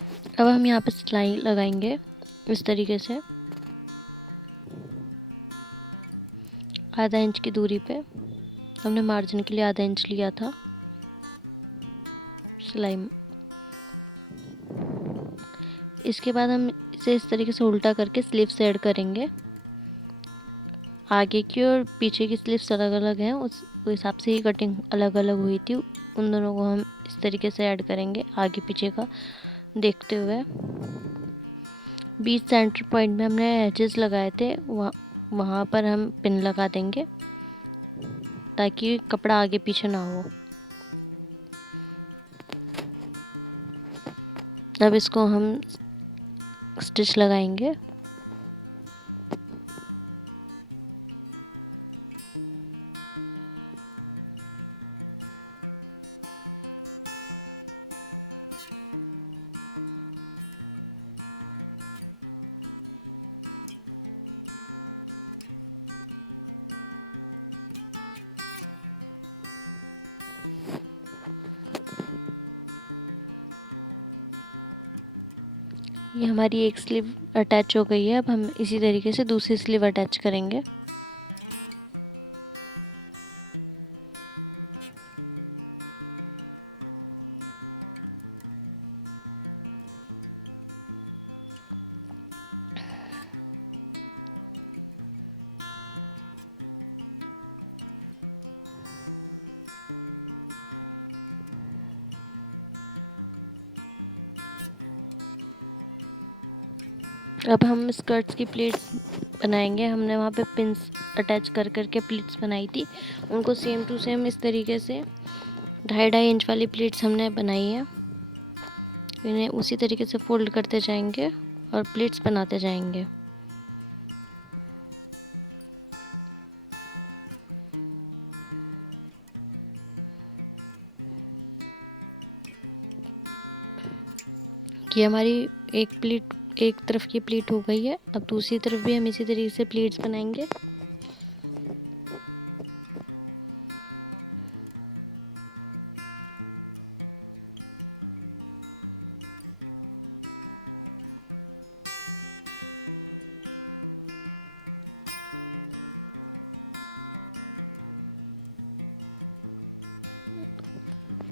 अब हम यहाँ पे सिलाई लगाएंगे इस तरीके से, आधा इंच की दूरी पे। हमने मार्जिन के लिए आधा इंच लिया था सिलाई में। इसके बाद हम इसे इस तरीके से उल्टा करके स्लीव्स ऐड करेंगे। आगे की और पीछे की स्लीव्स अलग अलग हैं, उस हिसाब से ही कटिंग अलग अलग हुई थी। उन दोनों को हम इस तरीके से ऐड करेंगे आगे पीछे का देखते हुए। बीच सेंटर पॉइंट में हमने एजेस लगाए थे, वहाँ पर हम पिन लगा देंगे ताकि कपड़ा आगे पीछे ना हो। अब इसको हम स्टिच लगाएंगे। ये हमारी एक स्लीव अटैच हो गई है। अब हम इसी तरीके से दूसरी स्लीव अटैच करेंगे। अब हम स्कर्ट्स की प्लेट बनाएंगे। हमने वहाँ पे पिन्स अटैच कर करके प्लेट्स बनाई थी, उनको सेम टू सेम इस तरीके से 2.5 इंच वाली प्लेट्स हमने बनाई है। इन्हें उसी तरीके से फोल्ड करते जाएंगे और प्लेट्स बनाते जाएंगे। ये हमारी एक तरफ की प्लेट हो गई है। अब दूसरी तरफ भी हम इसी तरीके से प्लेट्स बनाएंगे।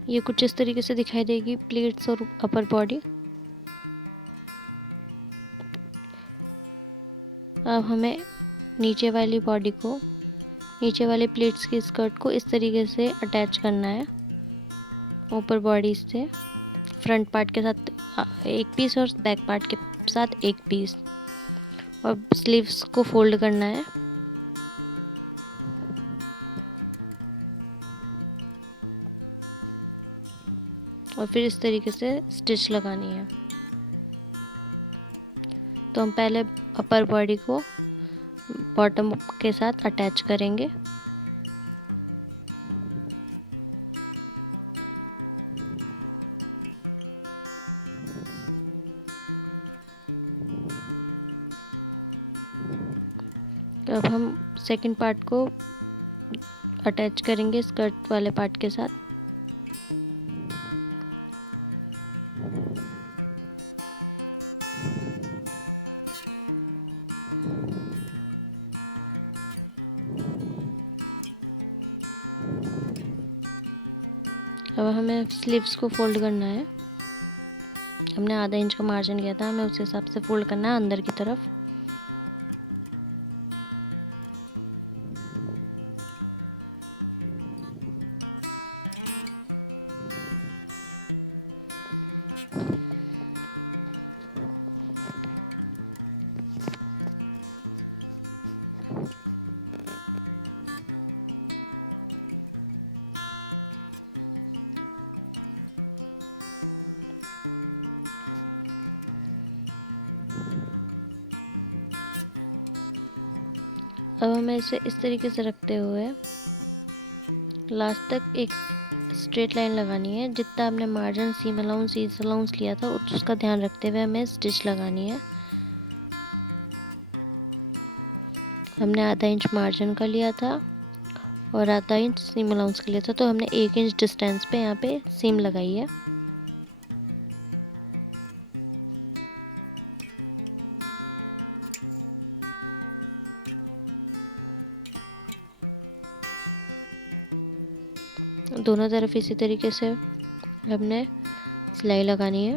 ये कुछ इस तरीके से दिखाई देगी प्लेट्स और अपर बॉडी। अब हमें नीचे वाली बॉडी को, नीचे वाले प्लेट्स की स्कर्ट को इस तरीके से अटैच करना है ऊपर बॉडी से, फ्रंट पार्ट के साथ एक पीस और बैक पार्ट के साथ एक पीस, और स्लीव्स को फोल्ड करना है। और फिर इस तरीके से स्टिच लगानी है। तो हम पहले अपर बॉडी को बॉटम के साथ अटैच करेंगे। अब हम सेकंड पार्ट को अटैच करेंगे स्कर्ट वाले पार्ट के साथ। अब हमें स्लीव्स को फोल्ड करना है। हमने आधा इंच का मार्जिन लिया था, हमें उस हिसाब से फोल्ड करना है अंदर की तरफ। अब हमें इसे इस तरीके से रखते हुए लास्ट तक एक स्ट्रेट लाइन लगानी है। जितना हमने मार्जिन सीम अलाउंस लिया था उसका ध्यान रखते हुए हमें स्टिच लगानी है। हमने आधा इंच मार्जिन का लिया था और आधा इंच सीम अलाउंस का लिया था, तो हमने 1 इंच डिस्टेंस पे यहाँ पे सीम लगाई है। दोनों तरफ इसी तरीके से हमने सिलाई लगानी है।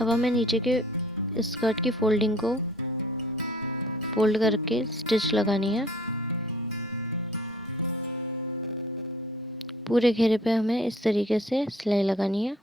अब हमें नीचे के स्कर्ट की फोल्डिंग को फोल्ड करके स्टिच लगानी है। पूरे घेरे पे हमें इस तरीके से सिलाई लगानी है।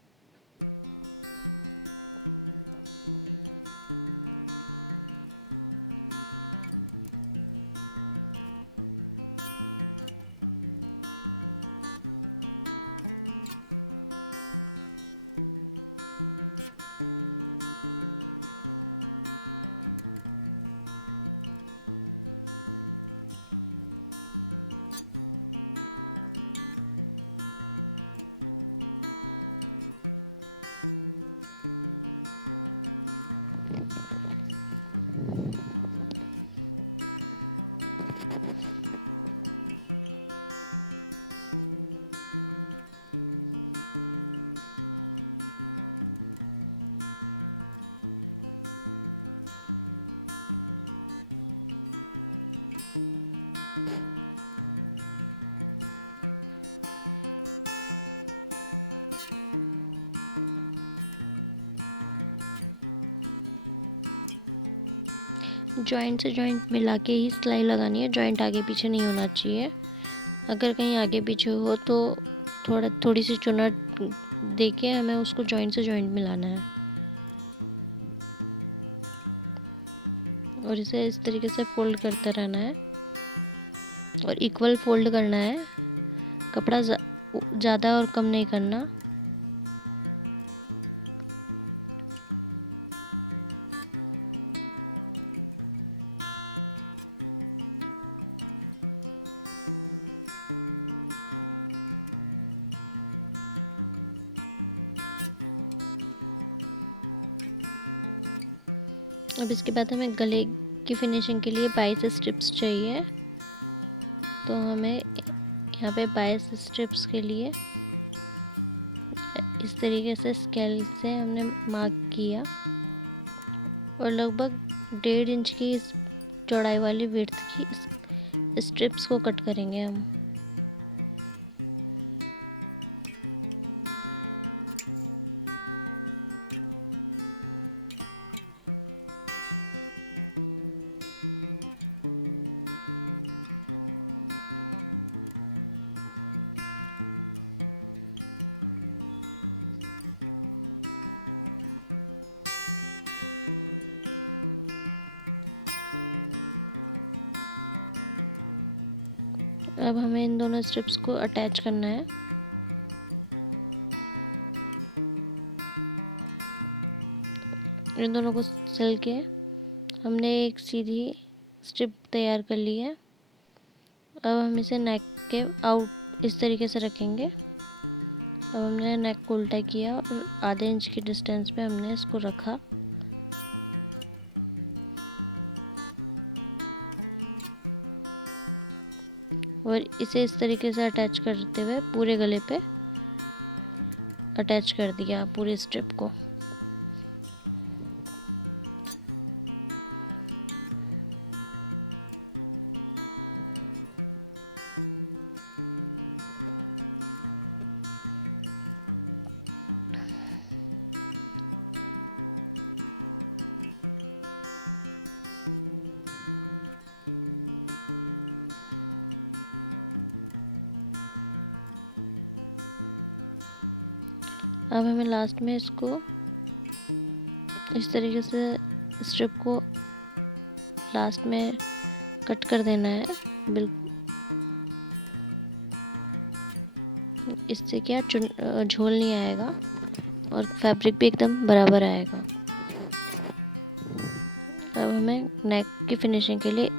जॉइंट से जॉइंट मिला के ही सिलाई लगानी है। जॉइंट आगे पीछे नहीं होना चाहिए। अगर कहीं आगे पीछे हो तो थोड़ी सी चुना देके हमें उसको जॉइंट से जॉइंट मिलाना है और इसे इस तरीके से फोल्ड करते रहना है और इक्वल फोल्ड करना है। कपड़ा ज़्यादा और कम नहीं करना। अब इसके बाद हमें गले की फिनिशिंग के लिए 22 स्ट्रिप्स चाहिए। तो हमें यहाँ पे 22 स्ट्रिप्स के लिए इस तरीके से स्केल से हमने मार्क किया और लगभग 1.5 इंच की चौड़ाई वाली विड्थ की स्ट्रिप्स को कट करेंगे हम। अब हमें इन दोनों स्ट्रिप्स को अटैच करना है। इन दोनों को सिल के हमने एक सीधी स्ट्रिप तैयार कर ली है। अब हम इसे नेक के आउट इस तरीके से रखेंगे। अब हमने नेक को उल्टा किया और आधे इंच की डिस्टेंस पे हमने इसको रखा। और इसे इस तरीके से अटैच करते हुए पूरे गले पे अटैच कर दिया पूरी स्ट्रिप को। अब हमें लास्ट में इसको इस तरीके से स्ट्रिप को लास्ट में कट कर देना है। बिल्कुल इससे क्या झोल नहीं आएगा और फैब्रिक भी एकदम बराबर आएगा। अब हमें नेक की फिनिशिंग के लिए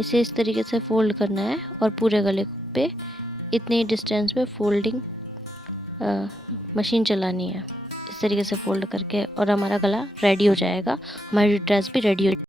इसे इस तरीके से फोल्ड करना है और पूरे गले पे इतने ही डिस्टेंस पे फोल्डिंग मशीन चलानी है। इस तरीके से फोल्ड करके और हमारा गला रेडी हो जाएगा। हमारी ड्रेस भी रेडी हो